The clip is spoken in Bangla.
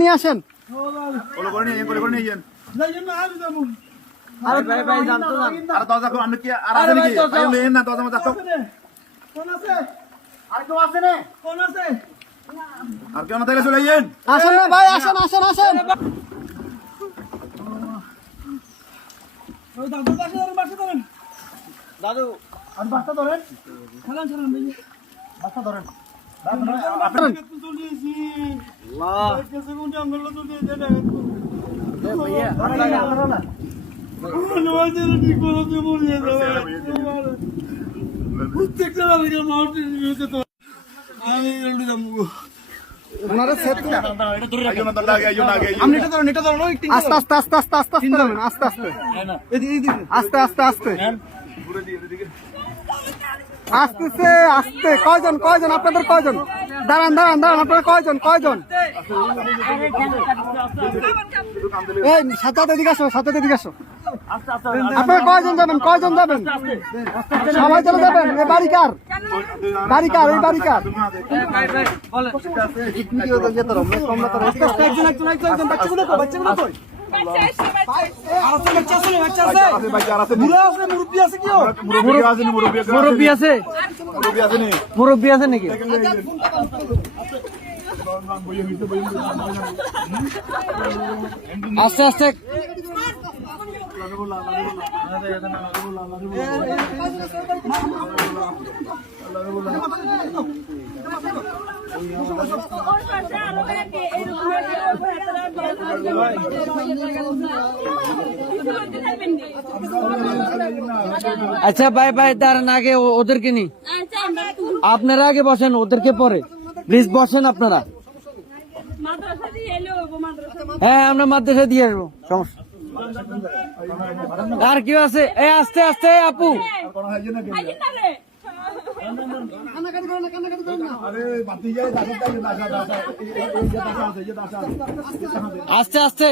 নিয়ে আসেন। আসেন না ভাই, আসেন আসেন আসেন। দাদু আর বাসটা ধরেন, বাসটা ধরেন। আস্তে আস্তে আস্তে আস্তে আস্তে আস্তে নামেন, আস্তে আস্তে আস্তে আস্তে আস্তে আসতেছে আস্তে। কয়জন কয়জন আপনাদের কয়জন? দাঁড়ান দাঁড়ান দাঁড়ান, আপনারা কয়জন কয়জন? এই সাথে এদিকে আসো, সাথে এদিকে আসো। আপনারা কয়জন যাবেন, কয়জন যাবেন? সবাই চলে যাবেন? এই বাড়ি কার? বাড়ি কার? এই বাড়ি কার? মুরব্বী আছে নাকি? আস্তে আস্তে আচ্ছা ভাই ভাই দাঁড়ান, আগে ওদেরকে নি, আপনারা আগে বসেন, ওদেরকে পরে প্লিজ বসেন আপনারা। হ্যাঁ আমরা মাদ্রাসা দিয়ে আসবো, সমস্যা। আর কেউ আছে? এই আস্তে আস্তে আপু, আস্তে আস্তে।